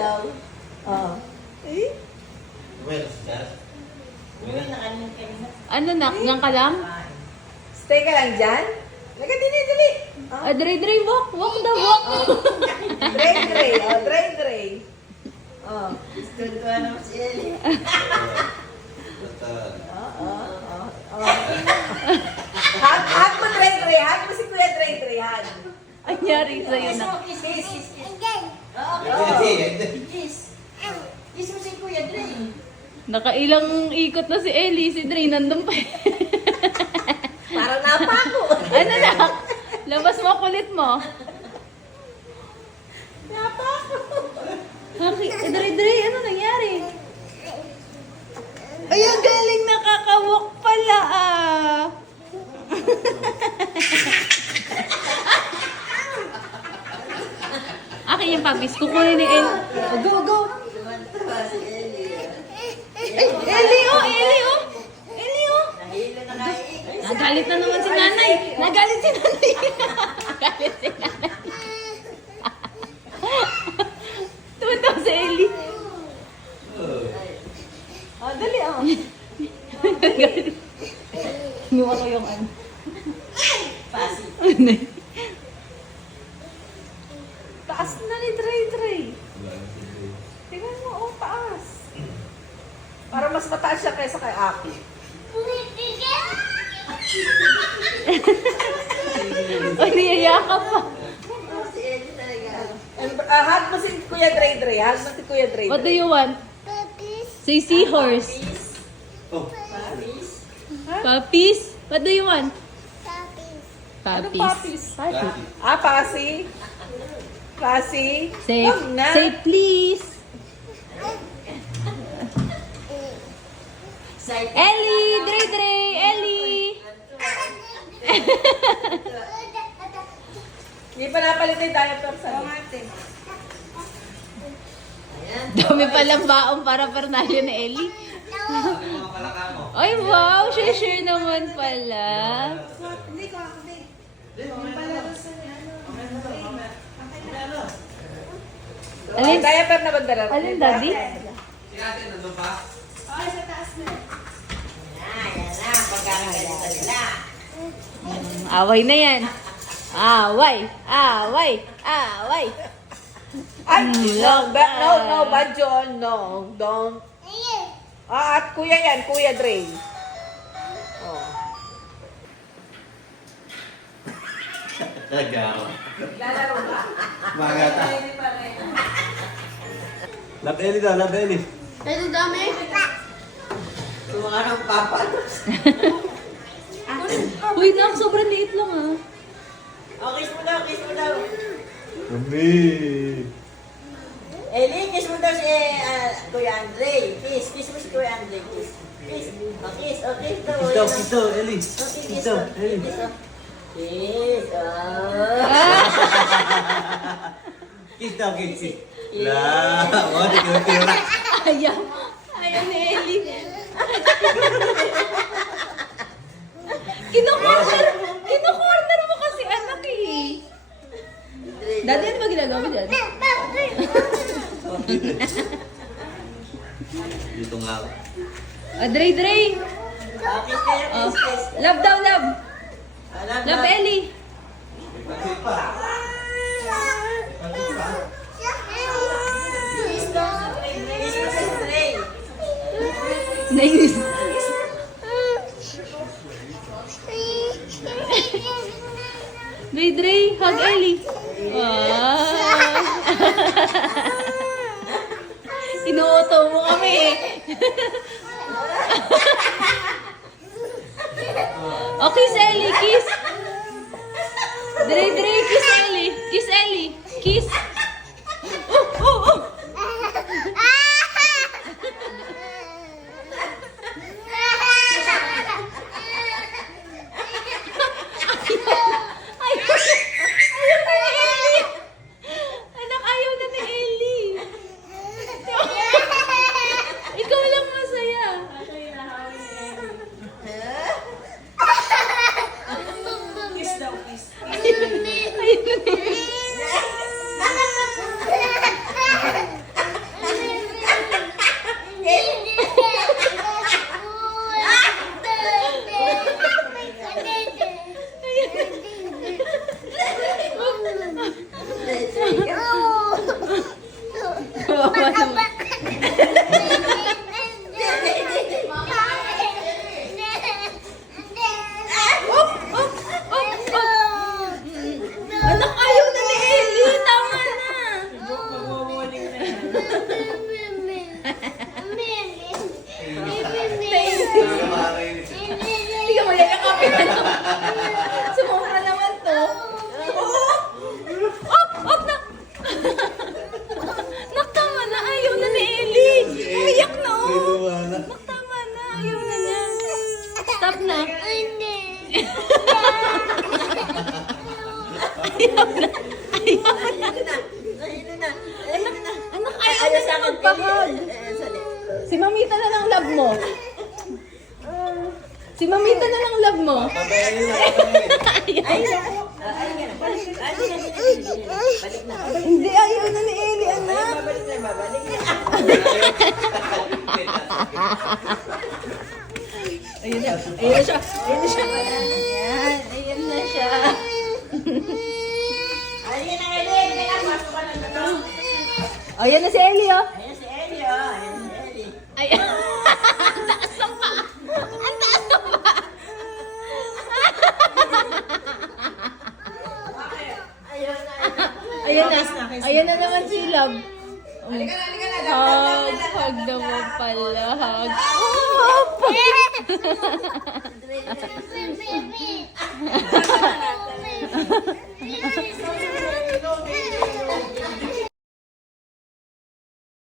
lang. Oh. Eh? Ano nak? Diyan ka lang? Stay ka lang dyan? Laga, dali. Oh. Dre, walk. Walk the walk. Dre. Oh, Dre. Oh. Gusto ko naman si Eli. Hug mo, Dre. Hug mo si Kuya Dre. Hug. Anyari sa'yo na. Kiss. Kiss mo si Kuya Dre. Nakailang ikot na si Ellie. Si Dre nandun pa. Parang napako. Ano nak? Labas mo kulit mo. Napako. Dre, ano nangyari? Ay, ang galing nakakawalk pala ah. Akin yung puppies. Kukunin ni El. Oh, go. Tumantawa si Eli. Ay, Ellie oh. Nahilo na kaiik. Nagalit na naman si nanay. Nagalit si nanay. Tumantawa si Ellie. Oh, dali oh. Kinuha ko yung ano. Pasi. Taas na ni Dre. Tingnan mo, oh, taas. Para mas mataas siya kaysa kay Aki. O, niyayakap pa. Si Eli talaga. Hug mo si Kuya Dre. Hug mo si Kuya Dre. What do you want? Say seahorse. Papis. Puppies? What do you want? Ano Puppies. puppies? Puppies. Pasi. Say, Wag na. say please. Excited. Ellie! Dre! Ellie! Hindi pa napalit yung diaper sa Ayan. Dami palang baong para Fernalyo ni Ellie. Ay, wow! Share naman pala. Alin? Diaper na ba dala? Alin, Daddy? Ayan na. Pagkakagalitan nila. Away na yan. Away! Ay, no, Badjon, no, don't. At kuya yan, Kuya Dre. Oh. Nagawa. Lalaro ba? Magata. Hindi pa rin. Love Ellie daw, love Ellie. Ito dami. Tumawa ng papalos. Uy, nak, sobrang liit lang ah. Oh, kiss mo daw. Mami. Eli, kiss mo daw si Kuya Andre. Kiss mo si Kuya Andre. Kiss. Oh, kiss daw. Kiss daw, Ellie. Okay, Kiss daw, Ellie. Kiss. Kiss daw, kiss. La, oh, di ko tira. Ayaw ni Ellie. Kino-corner mo kasi anak eh. Daddy, ano ba ginagawa mo dyan? Dito nga ako. Dre. Kiss kayo, kiss. Love daw, love. Love, Love Ellie. Kiss mo si Andre. Nainis. Dre, hug Ellie. Inuuto mo kami eh. Oh, kiss Ellie, kiss. Dre, kiss Ellie. Kiss Ellie. Kiss. Oh. Ayaw na ni Ellie. Anak, ayaw na ni Ellie. Ikaw lang masaya. Kiss daw, kiss. Ayaw na ni Ellie. Hindi ka mayayakapin na to. Sumura naman to. Op na. Naktama na, ayaw na ni Ellie. Umiyak na oh. Naktama na, ayaw na niya. Stop na. Ayaw na. Anak, ayaw na siya magpahag. Si Mamita na lang love mo. Si Mamita na lang love mo. Hindi, ayaw na ni Ellie, anak. Ayun na siya. Ayun na siya. Ayan, ayun na siya. Ayun na si Ellie, oh. Ay, ang taas ng paa. Ang taas ng paa. Ayun na naman si Love. Hag naman pala. Hag.